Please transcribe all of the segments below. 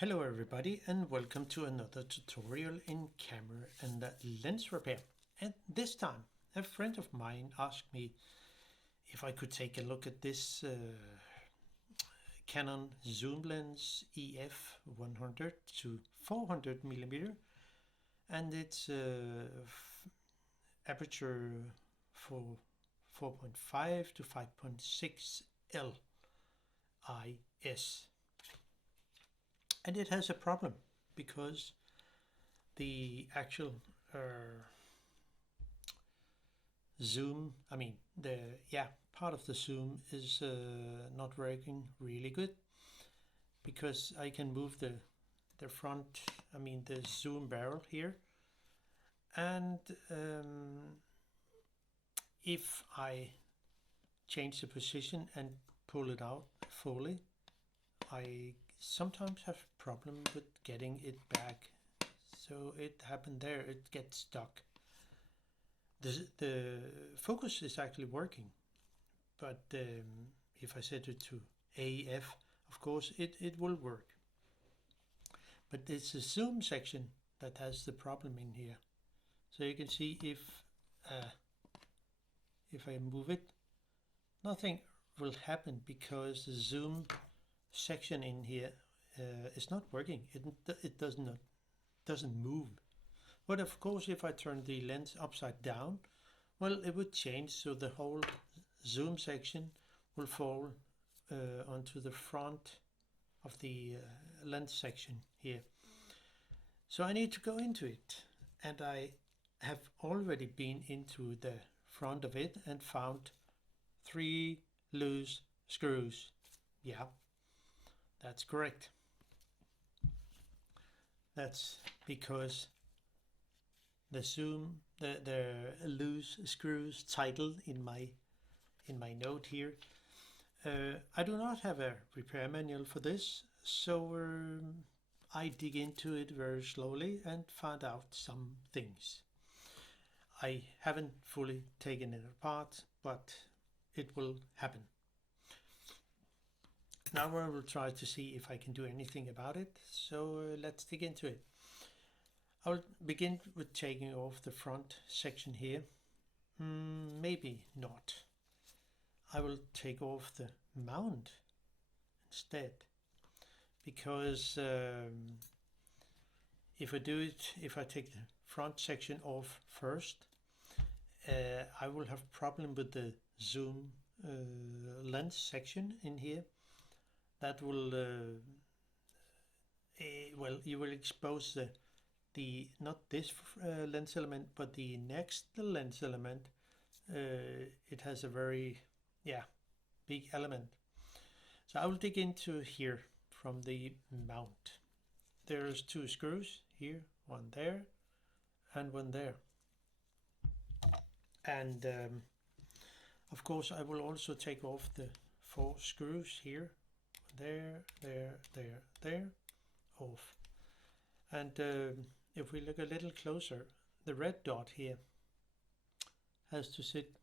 Hello everybody and welcome to another tutorial in camera and lens repair. And this time a friend of mine asked me if I could take a look at this Canon Zoom lens EF 100 to 400 millimeter, and it's aperture for 4.5 to 5.6 LIS. And it has a problem because the actual zoom, part of the zoom is not working really good, because I can move the front, the zoom barrel here, and if I change the position and pull it out fully, I sometimes have problem with getting it back. So it happened there, it gets stuck. The focus is actually working, but if I set it to AF, of course it will work. But it's the zoom section that has the problem in here. So you can see if I move it, nothing will happen because the zoom section in here is not working. It doesn't move. But of course, if I turn the lens upside down, well, it would change, so the whole zoom section will fall onto the front of the lens section here. So I need to go into it, and I have already been into the front of it and found 3 loose screws. Yeah, that's correct. That's because the zoom, the loose screws title in my note here. I do not have a repair manual for this, so I dig into it very slowly and find out some things. I haven't fully taken it apart, but it will happen. Now I will try to see if I can do anything about it, so let's dig into it. I will begin with taking off the front section here. Maybe not. I will take off the mount instead, because if I take the front section off first, I will have problem with the zoom lens section in here. That will you will expose the not this lens element, but the next lens element. It has a very big element. So I will dig into here from the mount. There's 2 screws here, one there and one there, and of course I will also take off the 4 screws here, there, off. And if we look a little closer, the red dot here has to sit,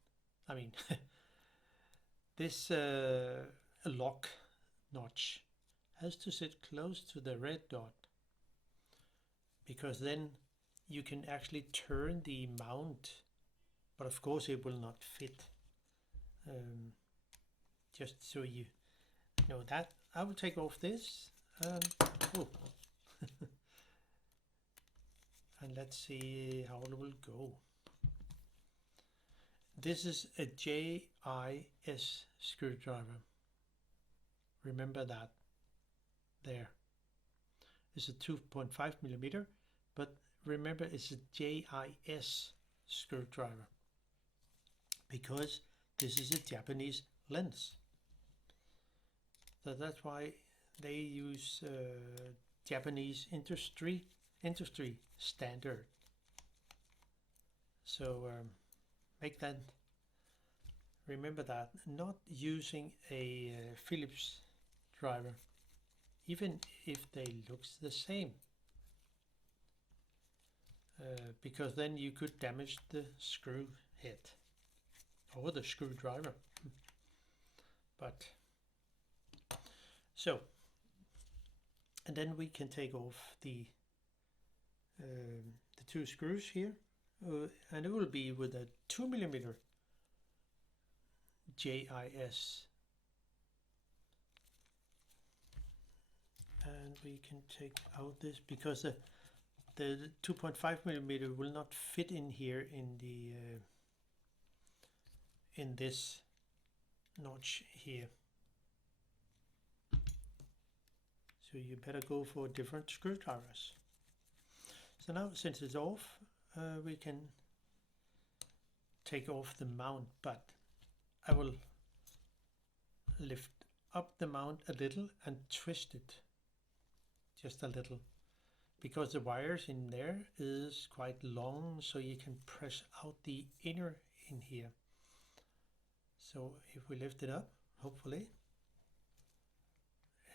this lock notch has to sit close to the red dot, because then you can actually turn the mount, but of course it will not fit. Just so you know that. I will take off this and and let's see how it will go. This is a JIS screwdriver. Remember that. There. It's a 2.5 millimeter, but remember it's a JIS screwdriver, because this is a Japanese lens. So that's why they use Japanese industry standard. So remember that. Not using a Phillips driver, even if they looks the same, because then you could damage the screw head or the screwdriver. But so And then we can take off the 2 screws here, and it will be with a 2mm JIS. And we can take out this because the 2.5mm will not fit in here in the in this notch here. So you better go for different screwdrivers. So now, since it's off, we can take off the mount, but I will lift up the mount a little and twist it just a little, because the wires in there is quite long, so you can press out the inner in here. So if we lift it up, hopefully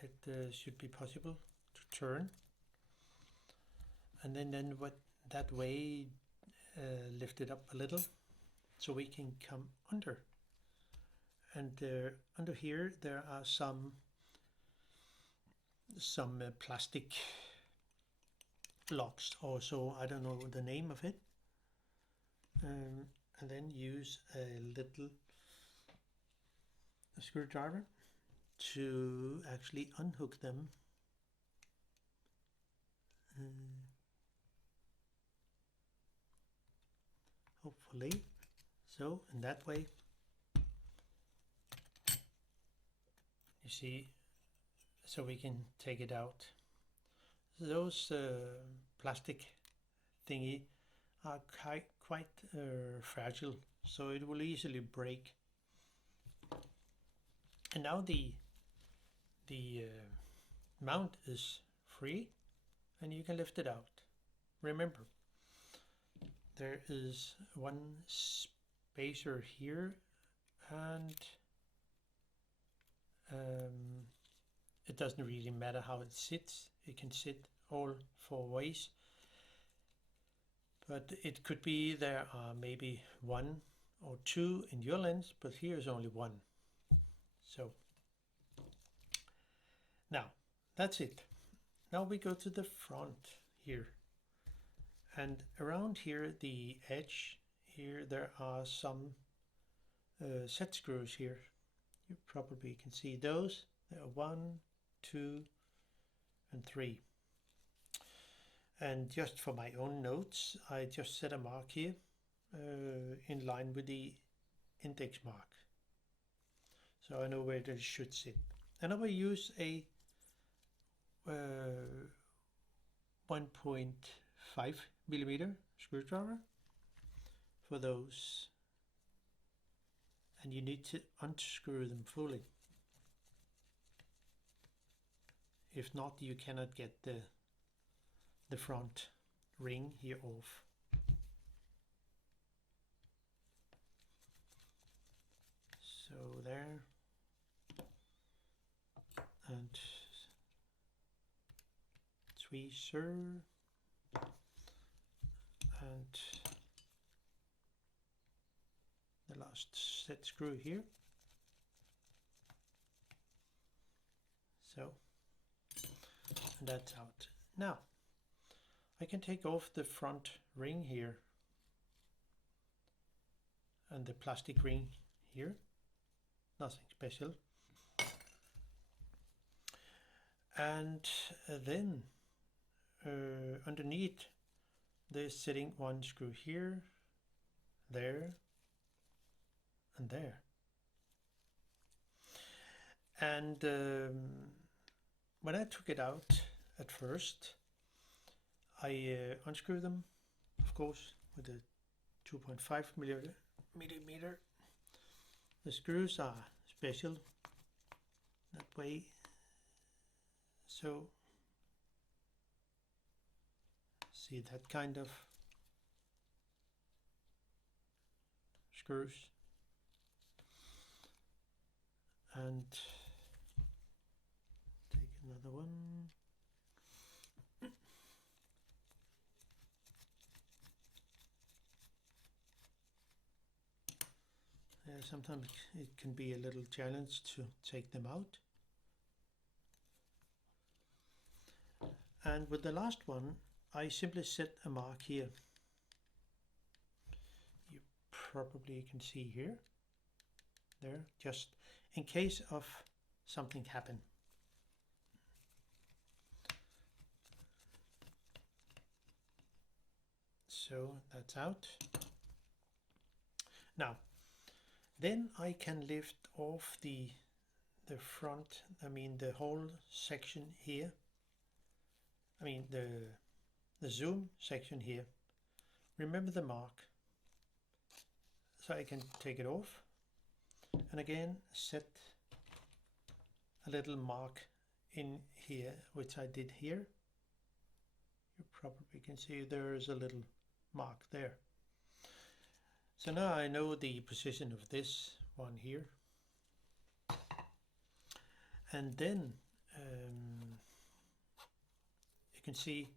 it should be possible to turn, and then what that way lift it up a little so we can come under. And under here there are some plastic blocks also, I don't know the name of it, and then use a little screwdriver to actually unhook them. Hopefully, so in that way, you see, so we can take it out. Those plastic thingy are quite fragile, so it will easily break. And now the mount is free, and you can lift it out. Remember, there is one spacer here, and it doesn't really matter how it sits. It can sit all 4 ways, but it could be there are maybe 1 or 2 in your lens, but here is only 1. So now that's it. Now we go to the front here, and around here, the edge here, there are some set screws here. You probably can see those. There are 1, 2, and 3. And just for my own notes, I just set a mark here in line with the index mark, so I know where they should sit. And I will use a 1.5mm screwdriver for those, and you need to unscrew them fully. If not, you cannot get the front ring here off. So there, and tweezer, and the last set screw here. So, and that's out. Now I can take off the front ring here and the plastic ring here, nothing special. And then underneath there's sitting 1 screw here, there, and there. And when I took it out at first, I unscrew them, of course, with a 2.5mm. The screws are special that way, so see that kind of screws. And take another one. Sometimes it can be a little challenge to take them out. And with the last one, I simply set a mark here. You probably can see here, there, just in case of something happen. So that's out. Now, then I can lift off the front, I mean the whole section here. I mean the zoom section here. Remember the mark. So I can take it off and again set a little mark in here, which I did here. You probably can see there's a little mark there. So now I know the position of this one here. And then you can see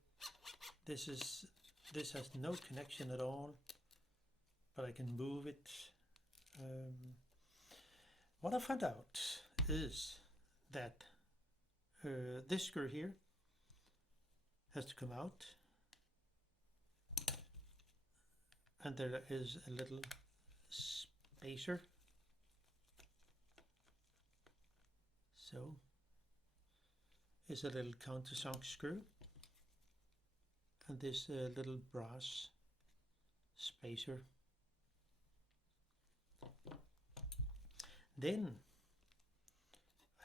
this has no connection at all, but I can move it. What I found out is that this screw here has to come out, and there is a little spacer. So is a little countersunk screw and this little brass spacer. Then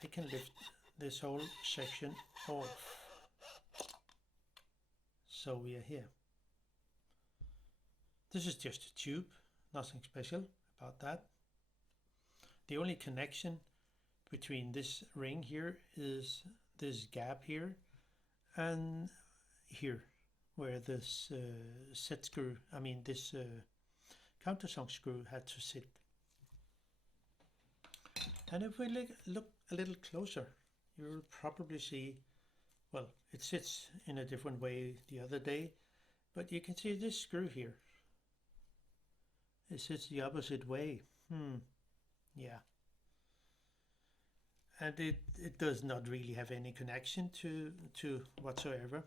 I can lift this whole section off. So we are here. This is just a tube, nothing special about that. The only connection between this ring here is this gap here and here, where this set screw, I mean this countersunk screw had to sit. And if we look a little closer, you'll probably see, well, it sits in a different way the other day, but you can see this screw here. It sits the opposite way. Yeah. And it does not really have any connection to whatsoever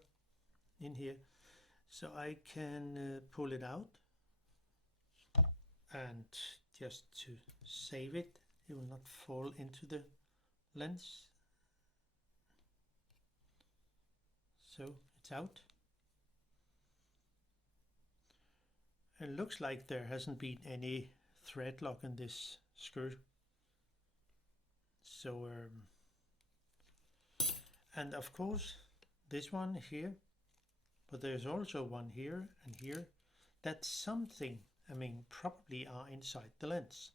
in here. So I can pull it out, and just to save it, it will not fall into the lens. So it's out. It looks like there hasn't been any thread lock in this screw. So and of course this one here, but there's also one here and here. That's something, I mean, probably are inside the lens.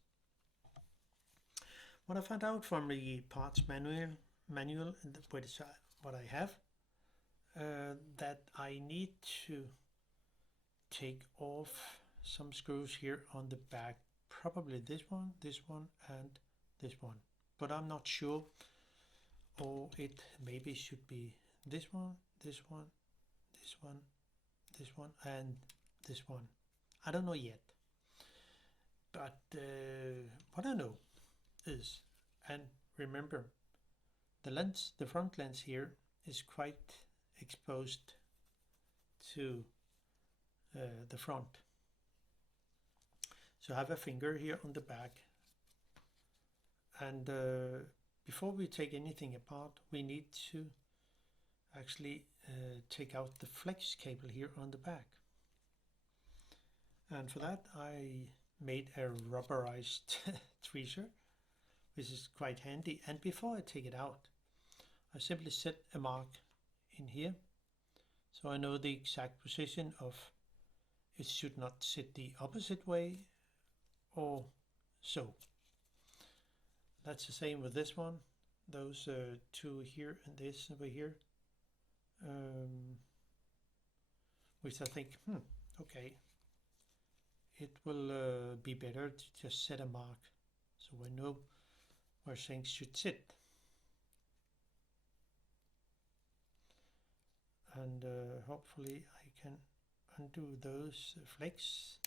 What I found out from the parts manual, which what I have, that I need to take off some screws here on the back, probably this one, and this one, but I'm not sure. Or it maybe should be this one, this one, this one, this one, and this one. I don't know yet. But what I know is, and remember, the lens, the front lens here is quite exposed to the front. So I have a finger here on the back, and before we take anything apart, we need to actually take out the flex cable here on the back. And for that I made a rubberized tweezer, which is quite handy. And before I take it out, I simply set a mark in here, so I know the exact position of it should not sit the opposite way or so. That's the same with this one. Those two here and this over here, which I think, okay, it will be better to just set a mark so I know where things should sit. And hopefully I can undo those flex.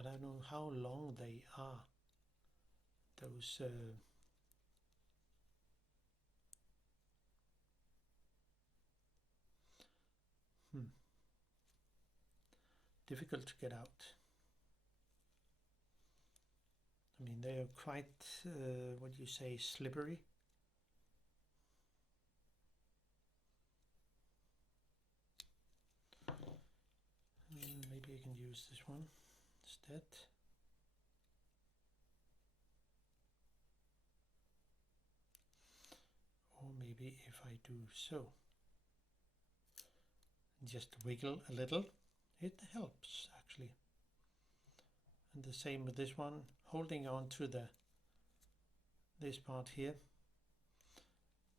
I don't know how long they are, those difficult to get out. I mean, they are quite, what do you say, slippery. Maybe I can use this one instead. Or maybe if I do so, just wiggle a little, it helps actually. And the same with this one, holding on to this part here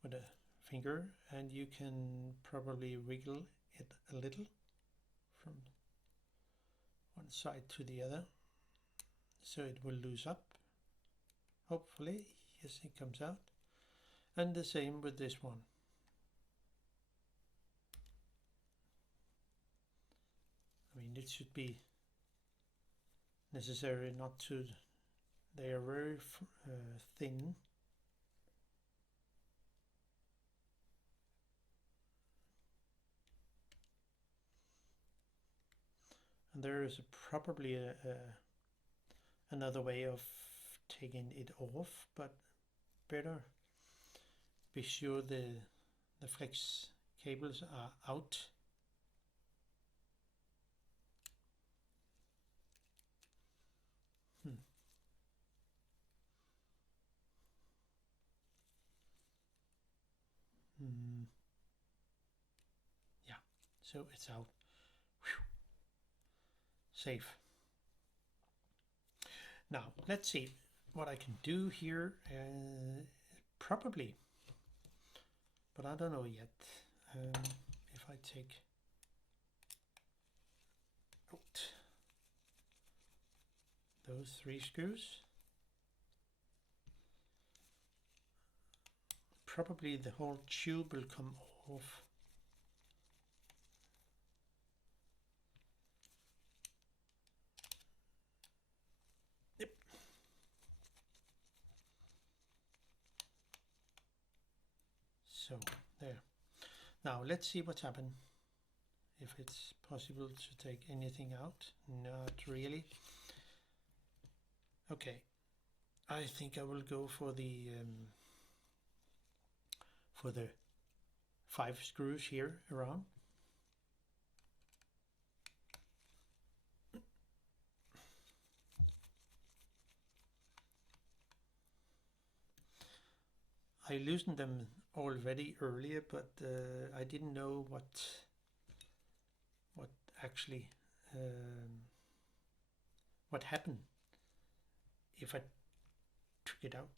with a finger, and you can probably wiggle it a little from one side to the other, so it will loose up. Hopefully, yes, it comes out. And the same with this one. I mean, it should be necessary not to, they are very thin. And there is probably another way of taking it off, but better be sure the flex cables are out. Yeah, so it's out. Whew. Safe. Now let's see what I can do here. Probably, but I don't know yet. If I take out those 3 screws, probably the whole tube will come off. Yep. So there. Now let's see what's happened. If it's possible to take anything out. Not really. Okay, I think I will go for the 5 screws here around. I loosened them already earlier, but I didn't know what actually what happened if I took it out.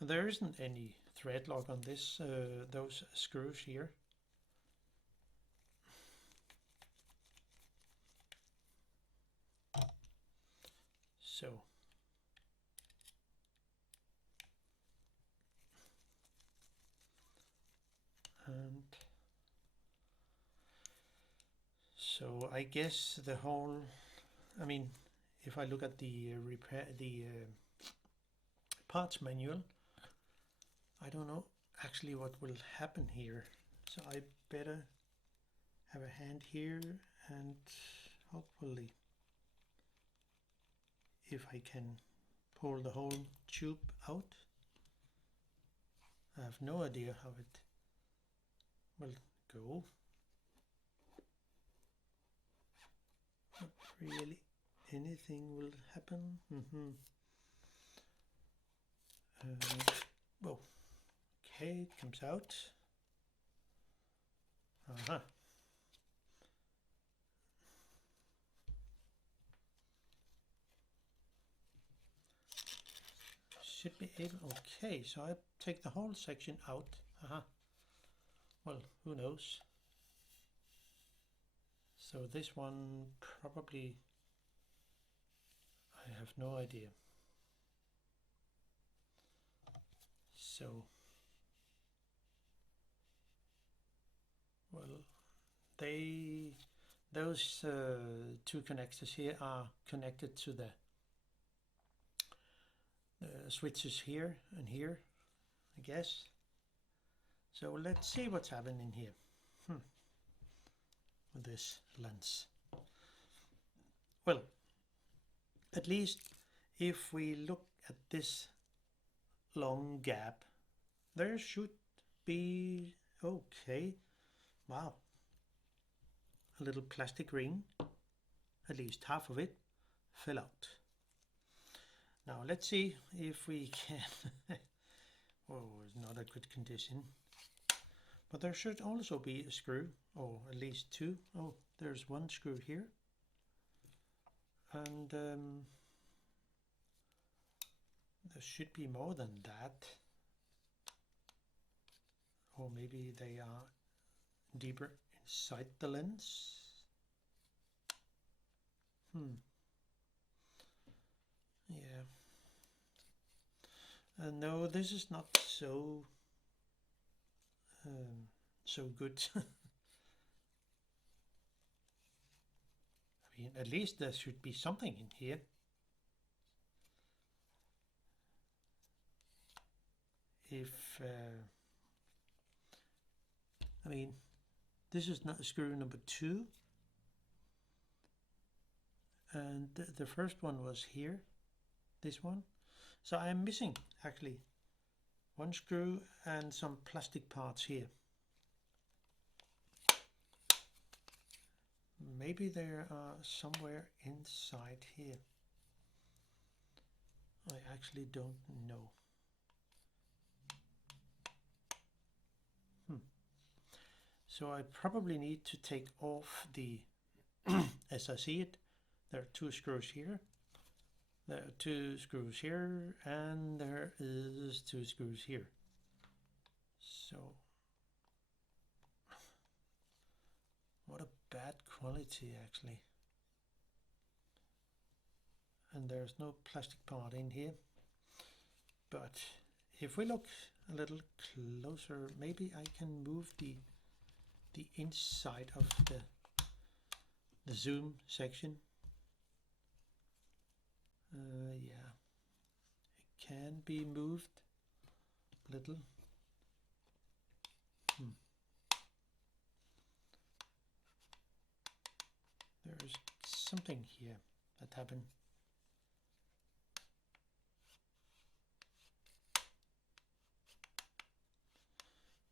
There isn't any thread lock on this those screws here. So and so I guess the whole, I mean, if I look at the parts manual, I don't know actually what will happen here. So I better have a hand here, and hopefully if I can pull the whole tube out. I have no idea how it will go. Not really anything will happen. Whoa. Okay, it comes out. Should be able. Okay, so I take the whole section out. Well, who knows? So this one probably, I have no idea. So Well, those two connectors here are connected to the switches here and here, I guess. So let's see what's happening here with this lens. Well, at least if we look at this long gap, there should be okay. Wow, a little plastic ring, at least half of it fell out. Now let's see if we can oh, it's not a good condition, but there should also be a screw, or at least two. Oh, there's one screw here, and there should be more than that, or maybe they are deeper inside the lens. Yeah. No, this is not so so good. I mean, at least there should be something in here. If I mean, this is not screw number 2, and the first one was here, this one. So I am missing actually one screw and some plastic parts here. Maybe there are somewhere inside here. I actually don't know. So I probably need to take off the, as I see it, there are 2 screws here. There are 2 screws here, and there is 2 screws here. So, what a bad quality actually. And there's no plastic part in here. But if we look a little closer, maybe I can move the inside of the zoom section. Yeah, it can be moved a little. There's something here that happened.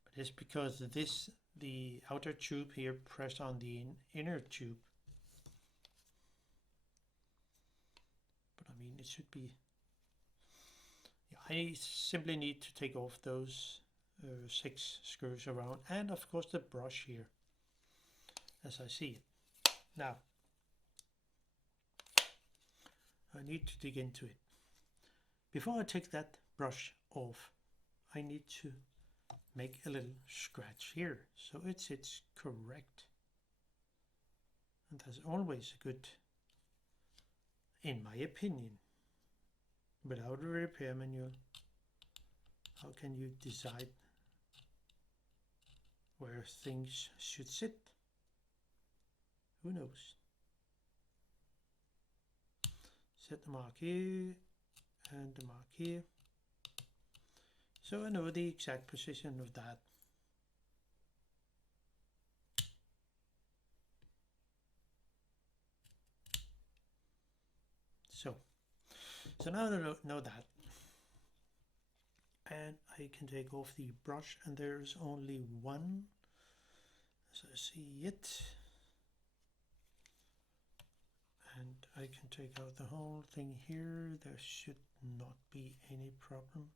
But it's because the outer tube here pressed on the inner tube. But I mean, it should be. Yeah, I simply need to take off those 6 screws around, and of course the brush here, as I see it. Now, I need to dig into it. Before I take that brush off, I need to make a little scratch here so it sits correct. And that's always good, in my opinion. Without a repair manual, how can you decide where things should sit? Who knows? Set the mark here and the mark here, so I know the exact position of that. So now I know that, and I can take off the brush, and there's only one, as I see it, and I can take out the whole thing here. There should not be any problem.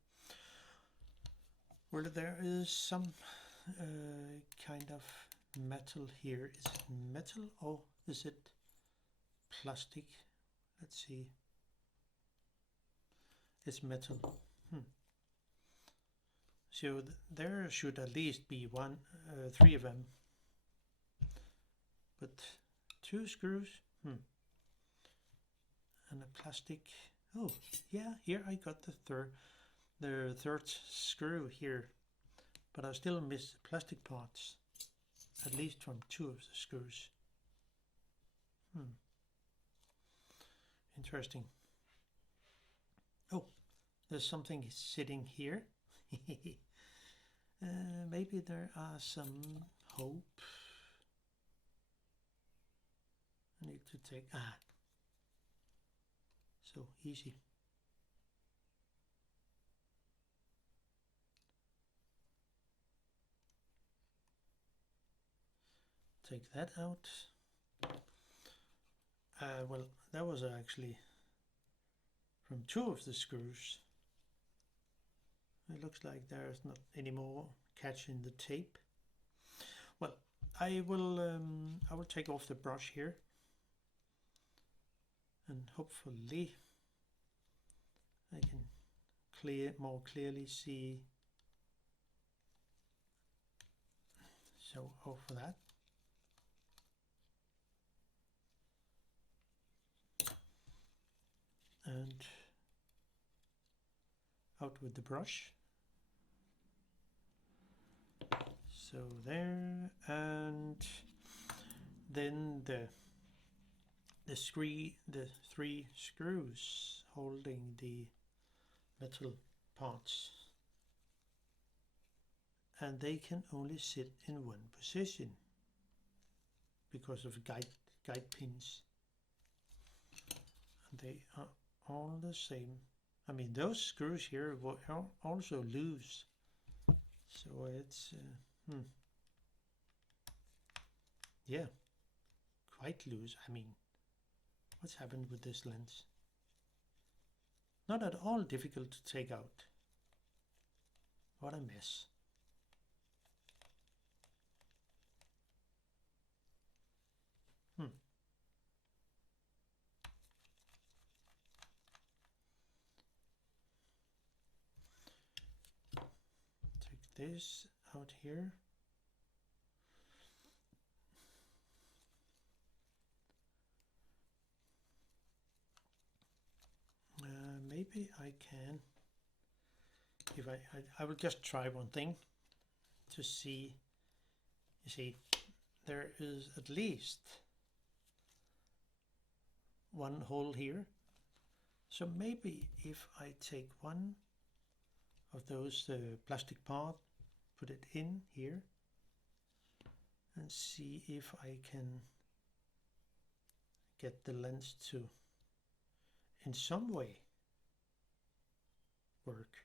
Well, there is some kind of metal here. Is it metal or is it plastic? Let's see. It's metal. So there should at least be 3 of them. But 2 screws. And a plastic. Oh, yeah, here I got the third screw here, but I still miss plastic parts. at least from 2 of the screws. Interesting. Oh, there's something sitting here. Maybe there are some hope. I need to take, so easy. Take that out. Well, that was actually from 2 of the screws. It looks like there's not any more catch in the tape. Well, I will take off the brush here, and hopefully I can more clearly see. So over that. And out with the brush. So there, and then the 3 screws holding the metal parts, and they can only sit in one position because of guide pins, and they are all the same. I mean, those screws here were also loose, so it's yeah, quite loose. I mean, what's happened with this lens? Not at all difficult to take out. What a mess. Take this out here. Maybe I can, if I will just try one thing to see. You see, there is at least one hole here, so maybe if I take one of those plastic part, put it in here, and see if I can get the lens to in some way work.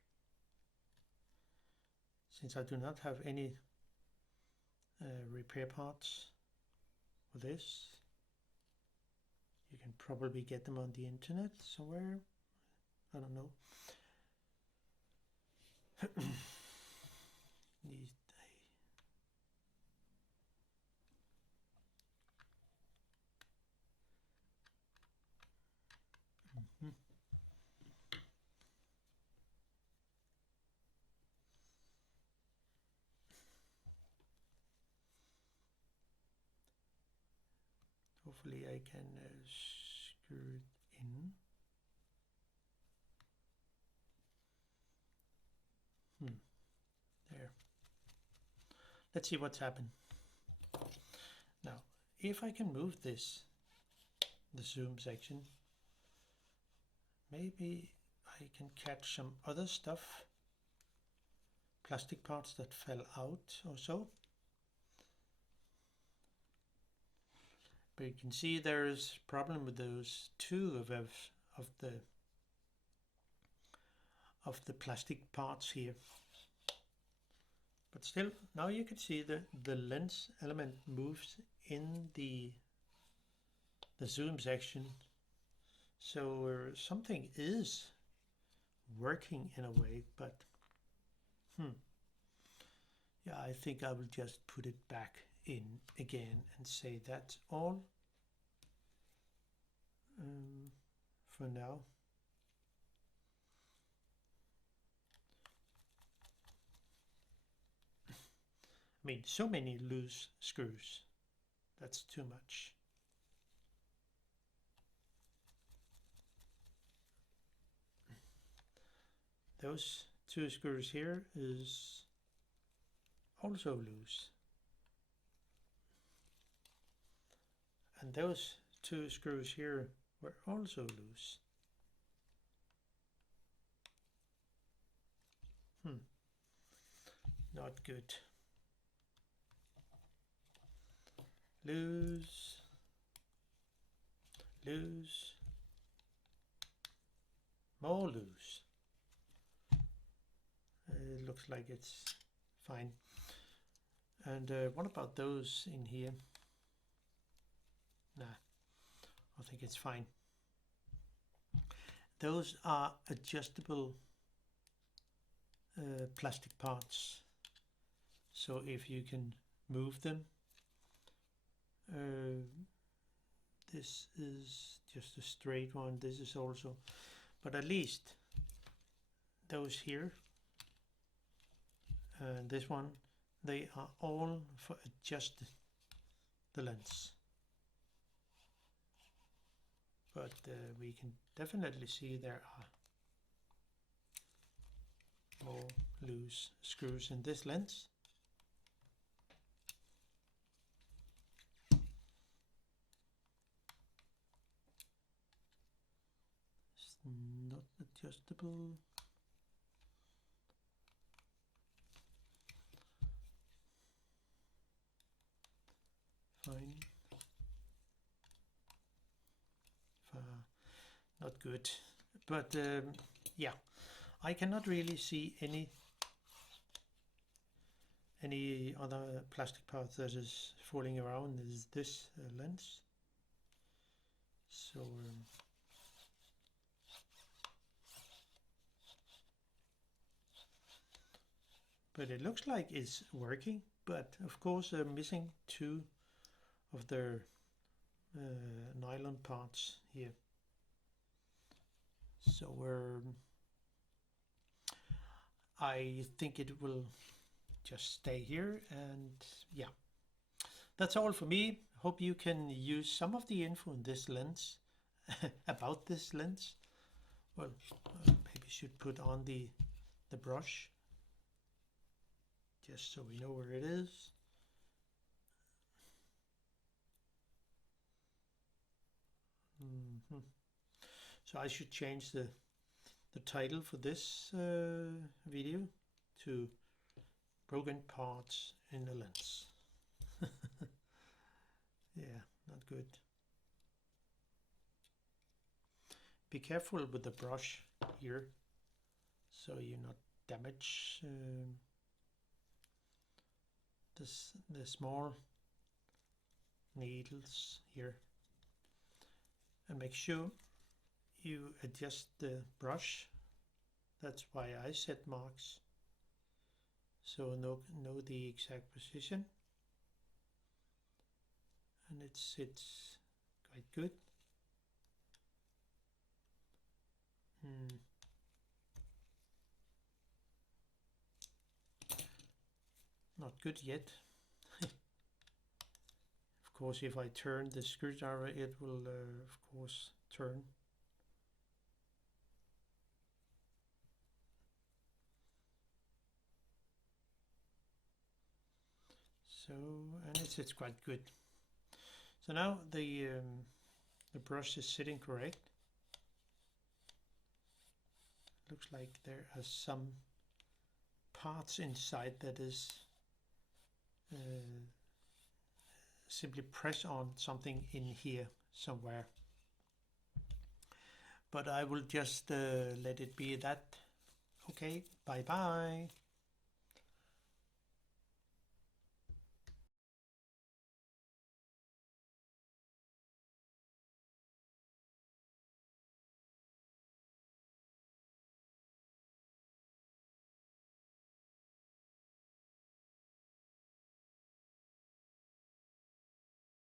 Since I do not have any repair parts for this, you can probably get them on the internet somewhere. I don't know. Hopefully I can screw it in. There. Let's see what's happened. Now, if I can move this, the zoom section, maybe I can catch some other stuff, plastic parts that fell out or so. But you can see there's a problem with those 2 of the plastic parts here. But still, now you can see that the lens element moves in the zoom section. So something is working in a way, but yeah, I think I will just put it back in again and say that's all for now. I mean, so many loose screws, that's too much. Those 2 screws here is also loose. And those two screws here were also loose. Not good. Loose, loose, more loose. It looks like it's fine. And what about those in here? Nah, I think it's fine. Those are adjustable plastic parts. So if you can move them, this is just a straight one. This is also, but at least those here and this one, they are all for adjust the lens. But we can definitely see there are more loose screws in this lens. It's not adjustable. Fine. Not good, but yeah, I cannot really see any other plastic part that is falling around this lens. So but it looks like it's working, but of course missing two of the nylon parts here. So I think it will just stay here, and yeah, that's all for me. Hope you can use some of the info in this lens about this lens. Well, maybe should put on the brush just so we know where it is. So I should change the title for this video to broken parts in the lens. Yeah, not good. Be careful with the brush here so you not damage the small needles here, and make sure you adjust the brush. That's why I set marks, so know the exact position, and it sits quite good. Not good yet. Of course, if I turn the screwdriver, it will of course turn. So, and it sits quite good. So now the brush is sitting correct. Looks like there are some parts inside that is simply press on something in here somewhere. But I will just let it be that. Okay, bye bye.